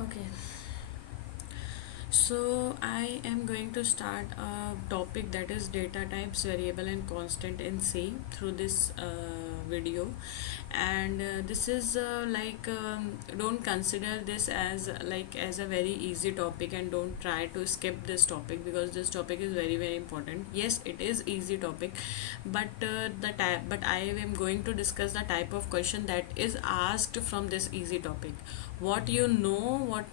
Okay, so I am going to start a topic that is data types, variable and constant in C through this video. And this is don't consider this as as a very easy topic, and don't try to skip this topic because this topic is very important. Yes, it is easy topic, but I am going to discuss the type of question that is asked from this easy topic. What you know,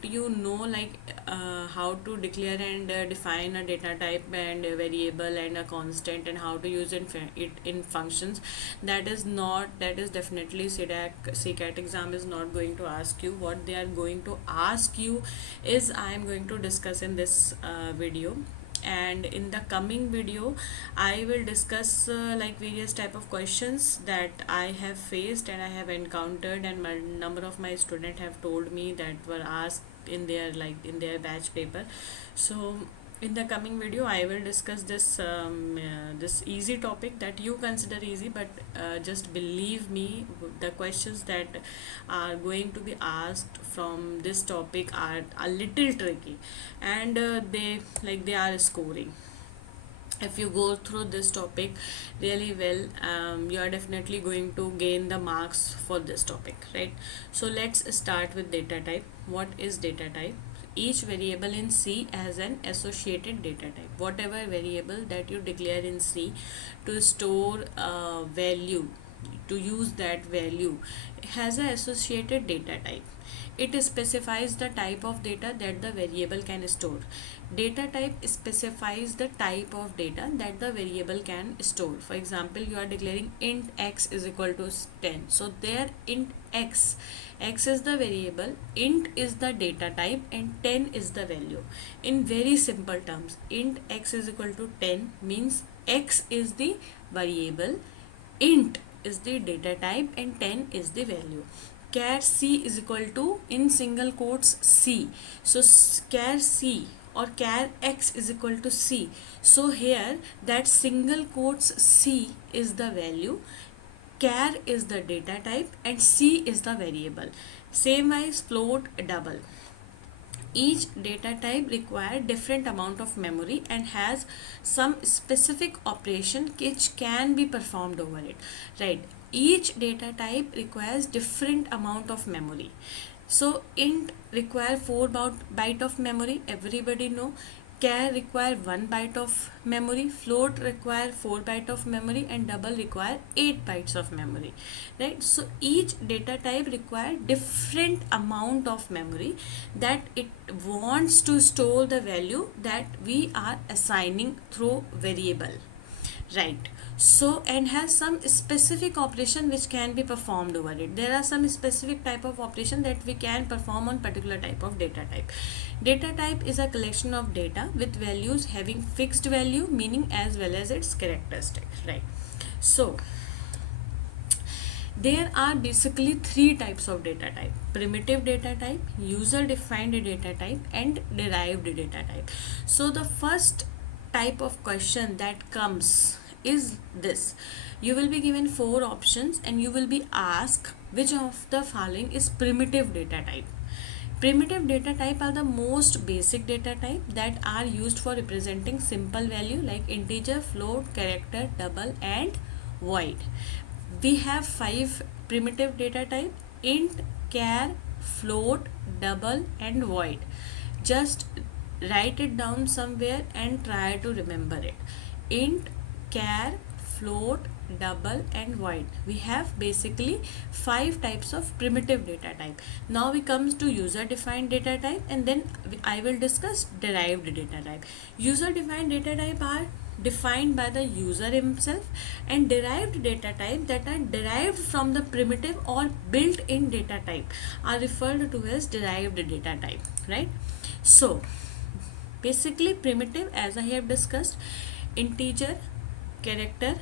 how to declare and define a data type and a variable and a constant, and how to use it in functions. That is definitely CDAC CCAT exam is not going to ask you. What they are going to ask you is I am going to discuss in this video. And in the coming video I will discuss various type of questions that I have faced and I have encountered, and my number of my students have told me that were asked in their batch paper. So in the coming video I will discuss this easy topic that you consider easy, but just believe me, the questions that are going to be asked from this topic are a little tricky, and they are scoring. If you go through this topic really well, you are definitely going to gain the marks for this topic, right? So let's start with data type. What is data type? Each variable in C has an associated data type. Whatever variable that you declare in C to store a value, to use that value, has an associated data type. It specifies the type of data that the variable can store. Data type specifies the type of data that the variable can store. For example, you are declaring int x is equal to 10. So there int x is the variable, int is the data type, and 10 is the value. In very simple terms, int x is equal to 10 means x is the variable, int is the data type, and 10 is the value. Char c is equal to, in single quotes, c. So char c or char x is equal to c. So here that single quotes c is the value, char is the data type, and c is the variable. Same as float double. Each data type requires different amount of memory and has some specific operation which can be performed over it, right? Each data type requires different amount of memory. So int require 4 byte of memory, everybody know. Char require 1 byte of memory, float require 4 byte of memory, and double require 8 bytes of memory, right? So each data type require different amount of memory that it wants to store the value that we are assigning through variable, right? So and has some specific operation which can be performed over it. There are some specific type of operation that we can perform on particular type of data type. Data type is a collection of data with values having fixed value, meaning as well as its characteristics, right? So there are basically three types of data type: primitive data type, user defined data type, and derived data type. So the first type of question that comes is this: you will be given four options and you will be asked which of the following is primitive data type. Primitive data type are the most basic data type that are used for representing simple value like integer, float, character, double, and void. We have five primitive data type: int, char, float, double, and void. Just write it down somewhere and try to remember it. Int, char, float, double, and void. We have basically five types of primitive data type. Now we comes to user defined data type, and then I will discuss derived data type. User defined data type are defined by the user himself, and derived data type that are derived from the primitive or built in data type are referred to as derived data type, right? So basically primitive, as I have discussed: integer, character,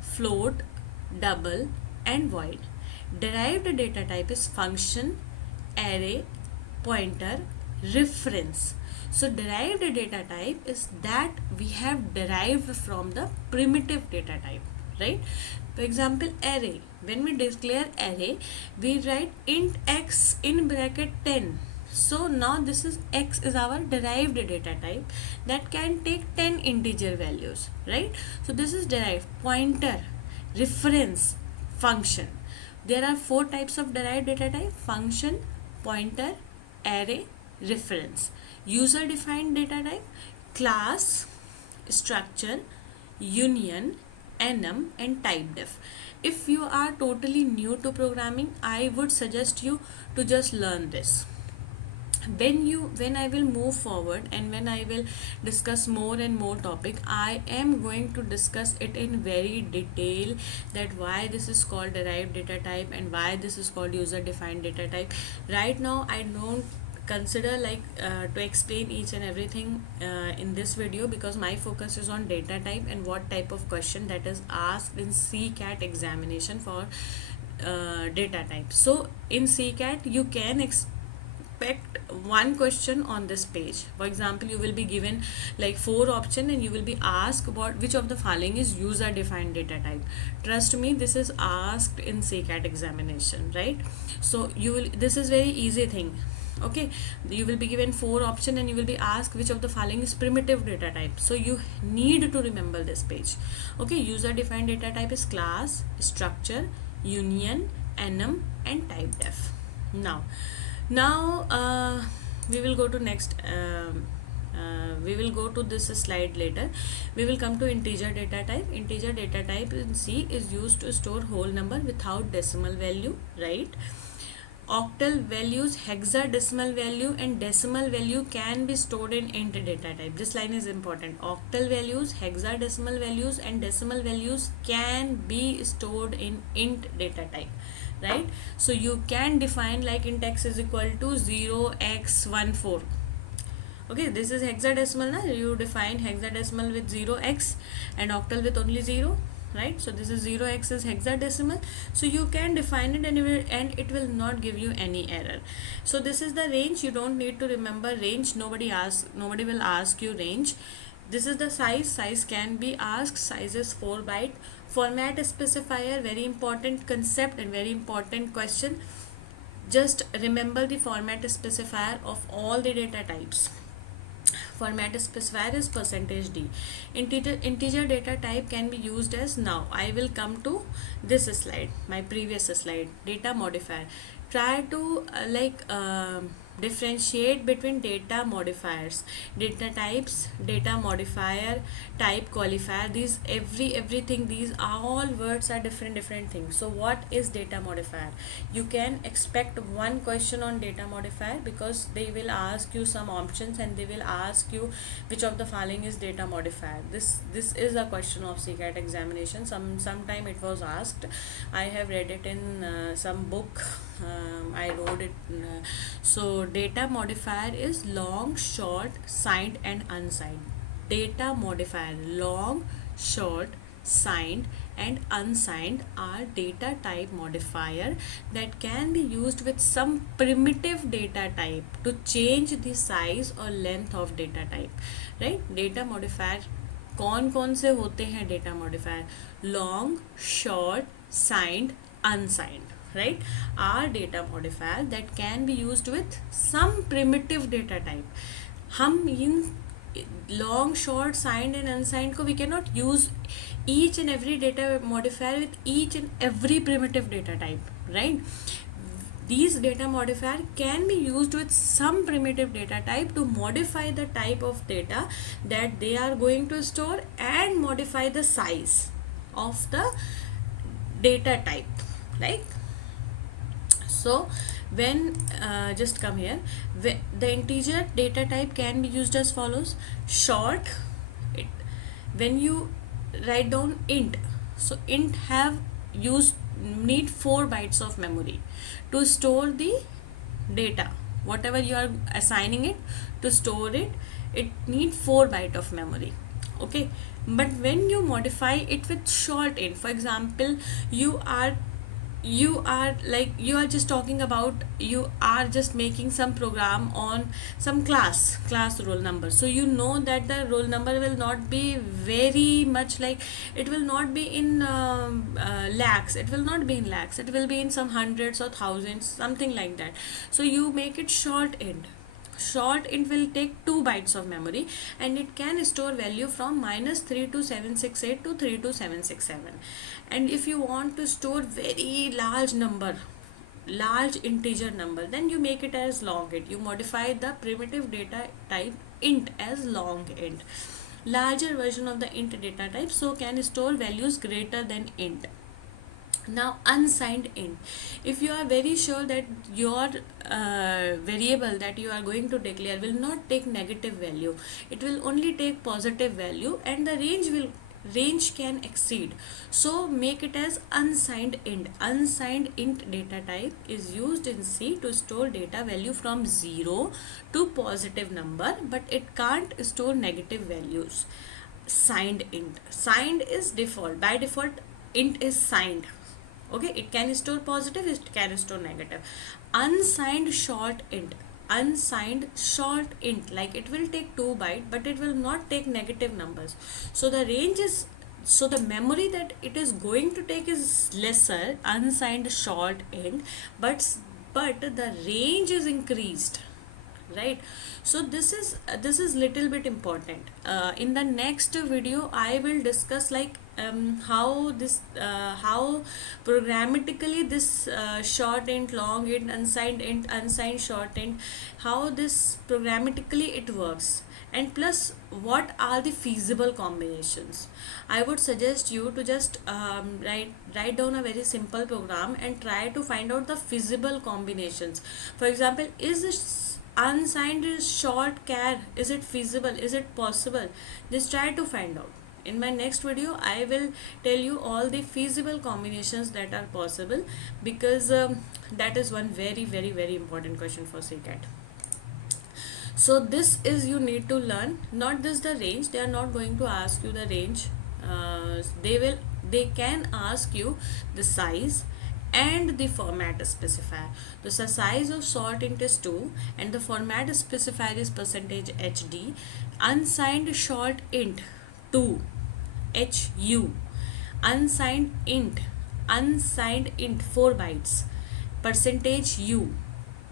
float, double, and void. Derived data type is function, array, pointer, reference. So derived data type is that we have derived from the primitive data type, right? For example, array. When we declare array, we write int x in bracket 10. So now this is x is our derived data type that can take 10 integer values, right? So this is derived: pointer, reference, function. There are four types of derived data type: function, pointer, array, reference. User defined data type: class, structure, union, enum, and type def. If you are totally new to programming, I would suggest you to just learn this. When I will move forward and when I will discuss more and more topic, I am going to discuss it in very detail, that why this is called derived data type and why this is called user defined data type. Right now I don't consider to explain each and everything in this video, because my focus is on data type and what type of question that is asked in CCAT examination for data type. So in CCAT you can expect one question on this page. For example, you will be given like four options and you will be asked about which of the following is user defined data type. Trust me, this is asked in CCAT examination, right? So you will, this is very easy thing. Okay, you will be given four options and you will be asked which of the following is primitive data type. So you need to remember this page. Okay, user defined data type is class, structure, union, enum, and type def. Now we will go to next. We will go to this slide later. We will come to integer data type. Integer data type in C is used to store whole number without decimal value, right? Octal values, hexadecimal value, and decimal value can be stored in int data type. This line is important. Octal values, hexadecimal values, and decimal values can be stored in int data type, right? So you can define like int x is equal to 0x14. Okay, this is hexadecimal na? You define hexadecimal with 0x and octal with only 0, right? So this is 0x is hexadecimal, so you can define it and it will not give you any error. So this is the range. You don't need to remember range. Nobody will ask you range. This is the size can be asked. Size is 4 byte. Format specifier, very important concept and very important question. Just remember the format specifier of all the data types. Format specifier is %d. Integer data type can be used as, now I will come to this slide, my previous slide, data modifier. Try to differentiate between data modifiers, data types, data modifier, type qualifier. These everything, these all words are different things. So what is data modifier? You can expect one question on data modifier, because they will ask you some options and they will ask you which of the following is data modifier. This is a question of CCAT examination. Sometime it was asked. I have read it in some book. I wrote it. So data modifier is long, short, signed, and unsigned. Data modifier, long, short, signed, and unsigned are data type modifier that can be used with some primitive data type to change the size or length of data type, right? Data modifier कौन से होते हैं data modifier? Long, short, signed, unsigned, right, are data modifier that can be used with some primitive data type. हम इन long, short, signed and unsigned को we cannot use each and every data modifier with each and every primitive data type, right? These data modifier can be used with some primitive data type to modify the type of data that they are going to store and modify the size of the data type, right? So when just come here, the integer data type can be used as follows. Short, when you write down int, so int need 4 bytes of memory to store the data. Whatever you are assigning it to store it needs 4 bytes of memory. Okay, but when you modify it with short int, for example, you are you are just talking about, you are just making some program on some class roll number, so you know that the roll number will not be very much, like it will not be in lakhs, it will not be in lakhs, it will be in some hundreds or thousands, something like that. So you make it short int will take 2 bytes of memory, and it can store value from -32768 to 32767. And if you want to store very large integer number, then you make it as long int. You modify the primitive data type int as long int. Larger version of the int data type so can store values greater than int. Now unsigned int, if you are very sure that your variable that you are going to declare will not take negative value, it will only take positive value, and the range can exceed, so make it as unsigned int. Unsigned int data type is used in C to store data value from 0 to positive number, but it can't store negative values. Signed int, signed is default, by default int is signed. Okay, it can store positive, it can store negative. Unsigned short int, unsigned short int, like it will take 2 byte but it will not take negative numbers, so the range is, so the memory that it is going to take is lesser, unsigned short int, but the range is increased, right? So this is little bit important. In the next video I will discuss like how programmatically this short int, long int, unsigned short int, how this programmatically it works, and plus what are the feasible combinations. I would suggest you to just write down a very simple program and try to find out the feasible combinations. For example, is this unsigned short char, is it feasible, is it possible? Just try to find out. In my next video I will tell you all the feasible combinations that are possible, because that is one very important question for CCAT. So this is, you need to learn, not this the range, they are not going to ask you the range. They can ask you the size and the format specifier. The size of short int is 2 and the format specifier is %HD. Unsigned short int 2 HU. Unsigned int 4 bytes, %U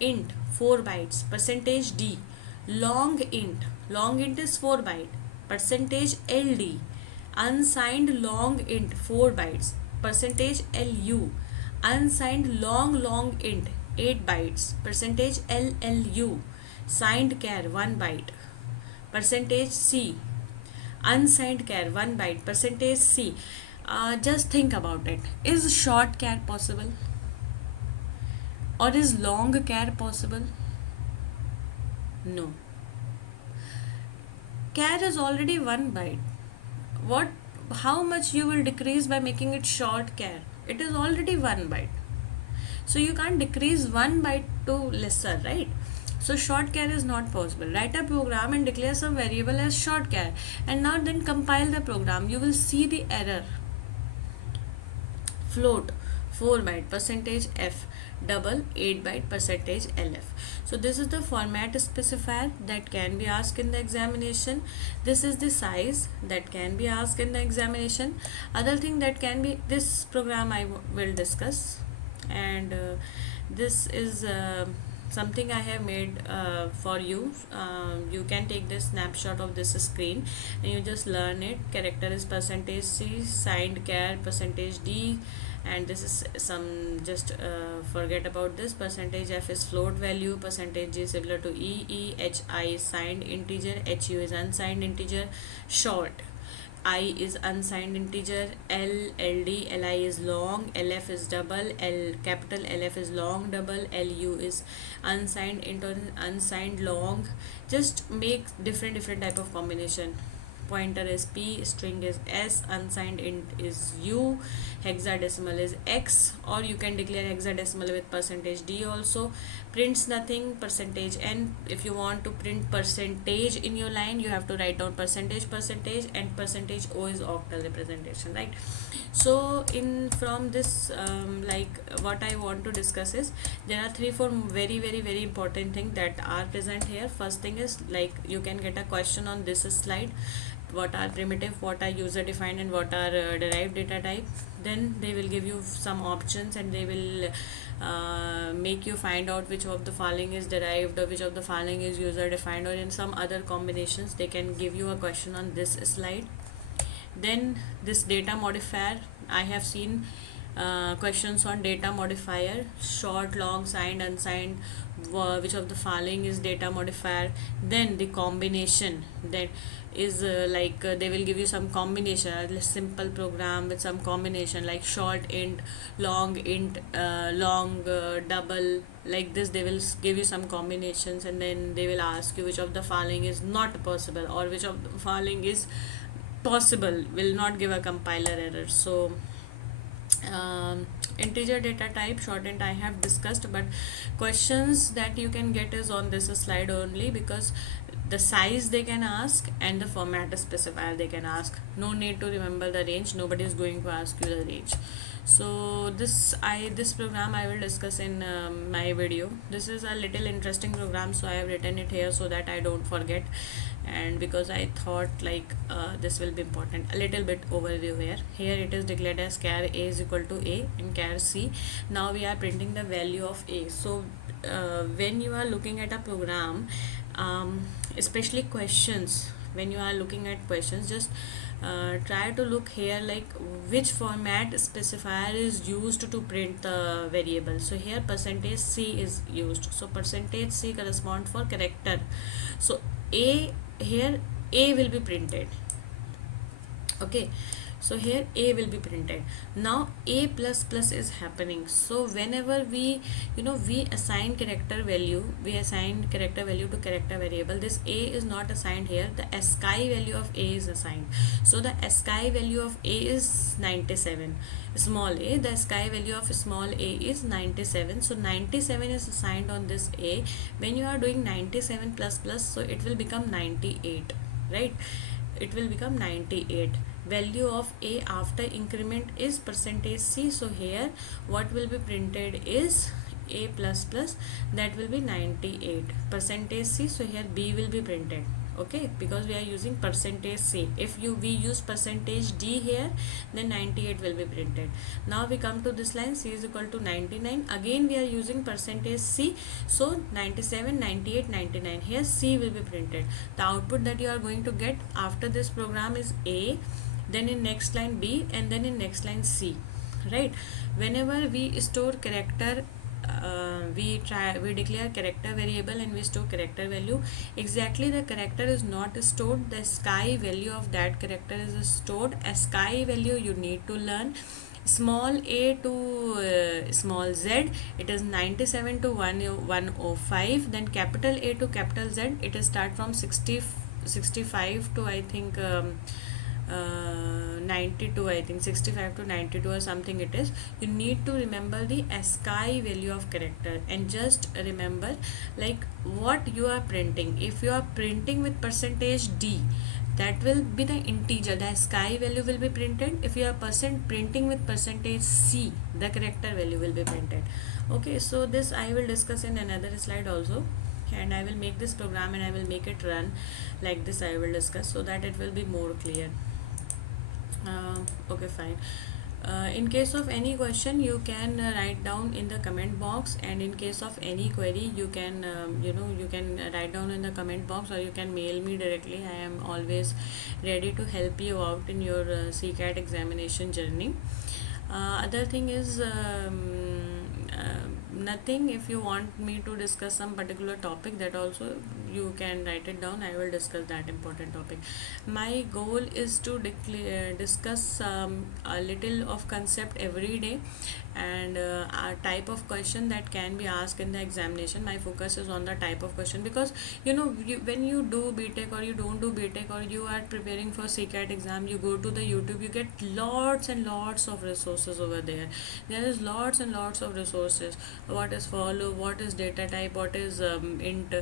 int 4 bytes, %D. Long int is 4 byte, %LD. Unsigned long int 4 bytes, %LU. Unsigned long int 8 bytes, %LLU. Signed char 1 byte, %C. Unsigned char 1 byte, %C. Just think about it. Is short char possible? Or is long char possible? No. Char is already 1 byte. How much you will decrease by making it short char? It is already 1 byte. So you can't decrease 1 byte to lesser, right? So short char is not possible. Write a program and declare some variable as short char, and now then compile the program. You will see the error. Float 4 byte, %F. Double 8 byte, %LF. So this is the format specifier that can be asked in the examination. This is the size that can be asked in the examination. Other thing that can be, this program I will discuss, and this is something I have made for you. You can take this snapshot of this screen and you just learn it. Character is %C, signed char %D, and this is some, just forget about this. %F is float value, %G is similar to E, HI is signed integer, HU is unsigned integer, short. I is unsigned integer, LD, LI is long, LF is double, capital LF is long double, LU is unsigned into unsigned long. Just make different type of combination. pointer is P, string is S, unsigned int is U, hexadecimal is X, or you can declare hexadecimal with percentage D also. Prints nothing, percentage N. If you want to print percentage in your line, you have to write down percentage percentage, and percentage O is octal representation, right? So in from this what I want to discuss is there are 3 4 very important things that are present here. First thing is, like, you can get a question on this slide: what are primitive, what are user defined, and what are derived data type. Then they will give you some options, and they will make you find out which of the following is derived, or which of the following is user defined, or in some other combinations they can give you a question on this slide. Then this data modifier, I have seen questions on data modifier: short, long, signed, unsigned, which of the following is data modifier. Then the combination, that is they will give you some combination, a simple program with some combination, like short int, long int, long double, like this. They will give you some combinations, and then they will ask you which of the following is not possible, or which of the following is possible, will not give a compiler error. So integer data type, short int, I have discussed, but questions that you can get is on this slide only, because the size they can ask and the format specifier they can ask. No need to remember the range, nobody is going to ask you the range. So this program I will discuss in my video. This is a little interesting program, so I have written it here so that I don't forget, and because I thought this will be important. A little bit overview here. Here it is declared as char a is equal to a and char c. Now we are printing the value of a. So when you are looking at a program, especially questions, when you are looking at questions, just try to look here, like which format specifier is used to print the variable. So here percentage C is used, so percentage C correspond for character. So a, here a will be printed. Okay, so here a will be printed. Now a plus plus is happening. So whenever we we assign character value, we assign character value to character variable, this a is not assigned here, the ASCII value of a is assigned. So the ASCII value of a is 97, small a, the ASCII value of small a is 97. So 97 is assigned on this a. When you are doing 97 plus plus, so it will become 98, right? It will become 98. Value of a after increment is percentage C. So here what will be printed is a plus plus, that will be 98 percentage C. So here b will be printed. Okay, because we are using percentage C. If we use percentage D here, then 98 will be printed. Now we come to this line, C is equal to 99. Again we are using percentage C. So 97, 98, 99. Here C will be printed. The output that you are going to get after this program is A, then in next line B, and then in next line C, right? Whenever we store character, we declare character variable and we store character value. Exactly, the character is not stored, the ASCII value of that character is stored. ASCII value you need to learn. Small a to small z, it is 97 to 105. Then capital A to capital Z, it is start from 65 to I think 92, I think 65 to 92 or something it is. You need to remember the ASCII value of character, and just remember like what you are printing. If you are printing with percentage D, that will be the integer, the ASCII value will be printed. If you are printing with percentage C, the character value will be printed. Okay, so this I will discuss in another slide also, and I will make this program and I will make it run like this. I will discuss so that it will be more clear. Okay, fine. In case of any question, you can write down in the comment box, and in case of any query, you can you can write down in the comment box, or you can mail me directly. I am always ready to help you out in your CCAT examination journey. Other thing is nothing. If you want me to discuss some particular topic, that also you can write it down. I will discuss that important topic. My goal is to discuss a little of concept every day, and a type of question that can be asked in the examination. My focus is on the type of question, because when you do BTech or you don't do BTech, or you are preparing for CCAT exam, you go to the YouTube, you get lots and lots of resources over there. There is lots and lots of resources. What is follow, what is data type, what is int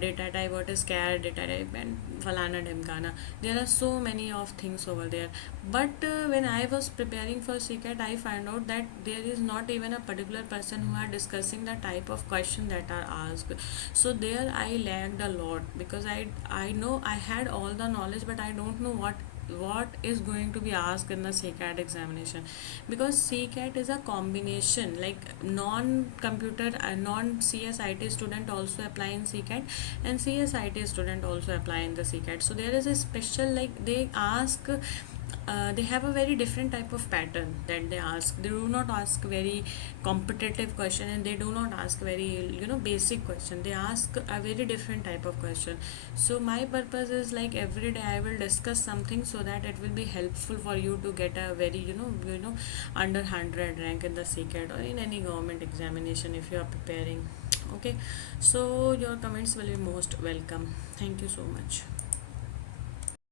data type, what is car data type, and falana dhimkana. There are so many of things over there. But when I was preparing for CCAT, I find out that there is not even a particular person who are discussing the type of question that are asked. So there I lagged a lot, because I know I had all the knowledge, but I don't know what is going to be asked in the CCAT examination. Because CCAT is a combination, like non-computer and non-CSIT student also apply in CCAT, and CSIT student also apply in the CCAT. So there is a special, like they ask, they have a very different type of pattern that they ask. They do not ask very competitive question, and they do not ask very basic question. They ask a very different type of question. So my purpose is, like, every day I will discuss something, so that it will be helpful for you to get a very under 100 rank in the CCAT or in any government examination if you are preparing. Okay, so your comments will be most welcome. Thank you so much.